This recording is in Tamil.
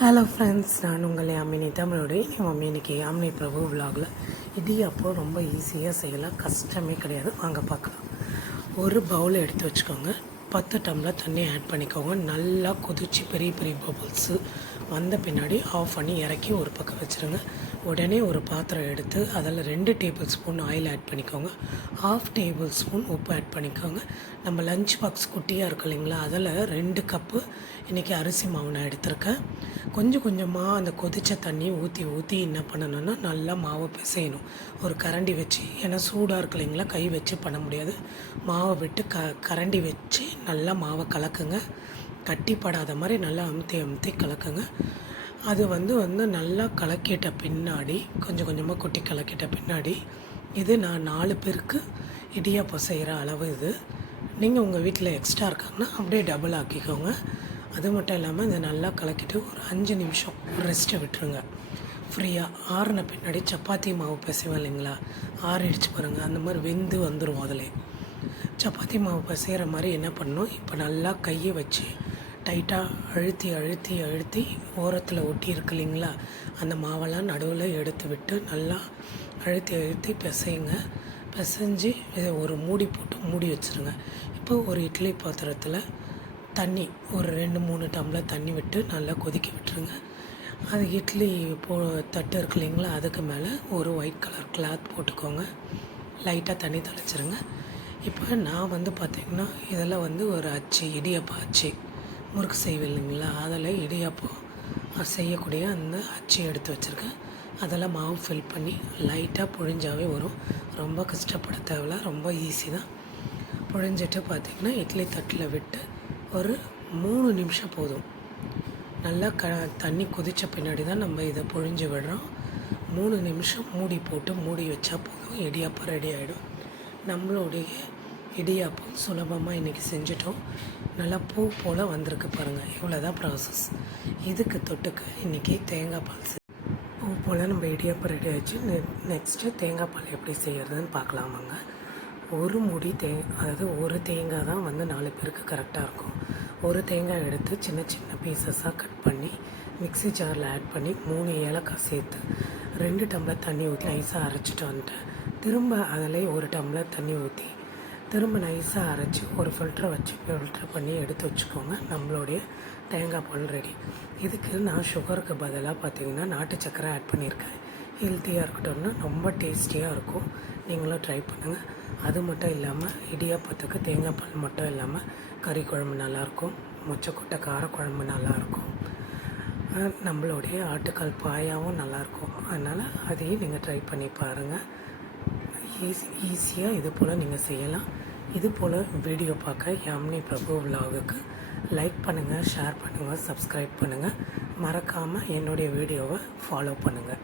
ஹலோ ஃப்ரெண்ட்ஸ் நான் உங்கள் யாமினி தமிழோடைய மம்மி இன்னைக்கு யாமினி பிரபு விலாகில் அப்போ ரொம்ப ஈஸியாக செய்யலாம் கஷ்டமே கிடையாது. வாங்க பார்க்கலாம். ஒரு பவுல் எடுத்து வச்சுக்கோங்க. பத்து டம்ளர் தண்ணி ஆட் பண்ணிக்கோங்க. நல்லா கொதிச்சு பெரிய பெரிய பபுள்ஸு வந்த பின்னாடி ஆஃப் பண்ணி இறக்கி ஒரு பக்கம் வச்சுருங்க. உடனே ஒரு பாத்திரம் எடுத்து அதில் ரெண்டு டேபிள் ஸ்பூன் ஆயில் ஆட் பண்ணிக்கோங்க. ஹாஃப் டேபிள் ஸ்பூன் உப்பு ஆட் பண்ணிக்கோங்க. நம்ம லஞ்ச் பாக்ஸ் குட்டியாக இருக்கு இல்லைங்களா? அதில் ரெண்டு கப்பு இன்றைக்கி அரிசி மாவு நான் எடுத்திருக்கேன். கொஞ்சம் கொஞ்சமாக அந்த கொதித்த தண்ணியை ஊற்றி ஊற்றி என்ன பண்ணணும்னா நல்லா மாவை பிசையணும். ஒரு கரண்டி வச்சு ஏன்னா சூடாக இருக்கு இல்லைங்களா? கை வச்சு பண்ண முடியாது. மாவை விட்டு க கரண்டி வச்சு நல்லா மாவை கலக்குங்க. கட்டிப்படாத மாதிரி நல்லா அமுத்தி அமுத்தி கலக்குங்க. அது வந்து வந்து நல்லா கலக்கிட்ட பின்னாடி கொஞ்சம் கொஞ்சமாக கொட்டி கலக்கிட்ட பின்னாடி இது நான் நாலு பேருக்கு இடியாப்பம் செய்கிற அளவு இது. நீங்கள் உங்கள் வீட்டில் எக்ஸ்ட்ரா இருக்காங்கன்னா அப்படியே டபுள் ஆக்கிக்கோங்க. அது மட்டும் இல்லாமல் இதை நல்லா கலக்கிட்டு ஒரு அஞ்சு நிமிஷம் ரெஸ்ட்டை விட்டுருங்க. ஃப்ரீயாக ஆறின பின்னாடி சப்பாத்தி மாவு பிசைவேன் இல்லைங்களா? ஆறிடுச்சு பாருங்கள் அந்த மாதிரி வெந்து வந்துடும் அதிலே சப்பாத்தி மாவு பசைகிற மாதிரி என்ன பண்ணணும்? இப்போ நல்லா கையை வச்சு டைட்டாக அழுத்தி அழுத்தி அழுத்தி ஓரத்தில் ஒட்டி இருக்கு இல்லைங்களா? அந்த மாவெல்லாம் நடுவில் எடுத்து விட்டு நல்லா அழுத்தி அழுத்தி பிசைங்க பிசைஞ்சு இதை ஒரு மூடி போட்டு மூடி வச்சுருங்க. இப்போ ஒரு இட்லி பாத்திரத்தில் தண்ணி ஒரு ரெண்டு மூணு டம்ளர் தண்ணி விட்டு நல்லா கொதிக்க விட்டுருங்க. அது இட்லி போ தட்டு இருக்கு இல்லைங்களா? அதுக்கு மேலே ஒரு ஒயிட் கலர் கிளாத் போட்டுக்கோங்க. லைட்டாக தண்ணி தெளிச்சிருங்க. இப்போ நான் வந்து பார்த்திங்கன்னா இதெல்லாம் வந்து ஒரு அச்சு இடியப்பா அச்சு. முறுக்கு செய்வேன் இல்லைங்களா? அதில் இடியப்பம் செய்யக்கூடிய அந்த அச்சு எடுத்து வச்சுருக்கேன். அதெல்லாம் மாவு ஃபில் பண்ணி லைட்டாக புழிஞ்சாவே வரும். ரொம்ப கஷ்டப்பட தேவையில்ல ரொம்ப ஈஸி தான். புழிஞ்சிட்டு பார்த்திங்கன்னா இட்லி தட்டில் விட்டு ஒரு மூணு நிமிஷம் போதும். நல்லா க தண்ணி கொதித்த பின்னாடி தான் நம்ம இதை புழிஞ்சு விடுறோம். மூணு நிமிஷம் மூடி போட்டு மூடி வச்சா போதும். இடியாப்பம் ரெடி ஆகிடும் நம்மளுடைய இடியாப்பம் சுலபமாக இன்றைக்கி செஞ்சிட்டோம். நல்லா பூ போல் வந்திருக்கு பாருங்கள் இவ்வளோ தான் ப்ராசஸ் இதுக்கு தொட்டுக்க இன்றைக்கி தேங்காய் பால் செ- பூ போல் நம்ம இடியாப்பம் ரெடி ஆச்சு நெக்ஸ்ட்டு தேங்காய் பால் எப்படி செய்கிறதுன்னு பார்க்கலாமாங்க. ஒரு முடி தே அதாவது ஒரு தேங்காய் தான் வந்து நாலு பேருக்கு கரெக்டாக இருக்கும். ஒரு தேங்காய் எடுத்து சின்ன சின்ன பீசஸாக கட் பண்ணி மிக்ஸி ஜாரில் ஆட் பண்ணி மூணு ஏலக்காய் சேர்த்து ரெண்டு டம்ளர் தண்ணி ஊற்றி நைஸாக அரைச்சிட்டு வந்துட்டேன். திரும்ப அதில் ஒரு டம்ளர் தண்ணி ஊற்றி திரும்ப நைஸாக அரைச்சி ஒரு ஃபில்டரை வச்சு ஃபில்டர் பண்ணி எடுத்து வச்சுக்கோங்க. நம்மளுடைய தேங்காய் பால் ரெடி இதுக்கு நான் சுகருக்கு பதிலாக பார்த்தீங்கன்னா நாட்டு சக்கரை ஆட் பண்ணியிருக்கேன். ஹெல்த்தியாக இருக்கட்டும்னா ரொம்ப டேஸ்டியாக இருக்கும். நீங்களும் ட்ரை பண்ணுங்கள் அது மட்டும் இல்லாமல் இடியாப்பத்துக்கு தேங்காய் பால் மட்டும் இல்லாமல் கறி குழம்பு நல்லாயிருக்கும் மொச்சக்கொட்டை காரக்குழம்பு நல்லாயிருக்கும் நம்மளுடைய ஆட்டுக்கால் பாயாவும் நல்லாயிருக்கும் அதனால் அதையும் நீங்கள் ட்ரை பண்ணி பாருங்கள் ஈஸி ஈஸியாக இது போல் நீங்கள் செய்யலாம். இது போல் வீடியோ பார்க்க யாமினி பிரபு விலாகுக்கு லைக் பண்ணுங்கள் ஷேர் பண்ணுங்கள் சப்ஸ்கிரைப் பண்ணுங்கள் மறக்காமல் என்னுடைய வீடியோவை ஃபாலோ பண்ணுங்கள்